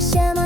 什么？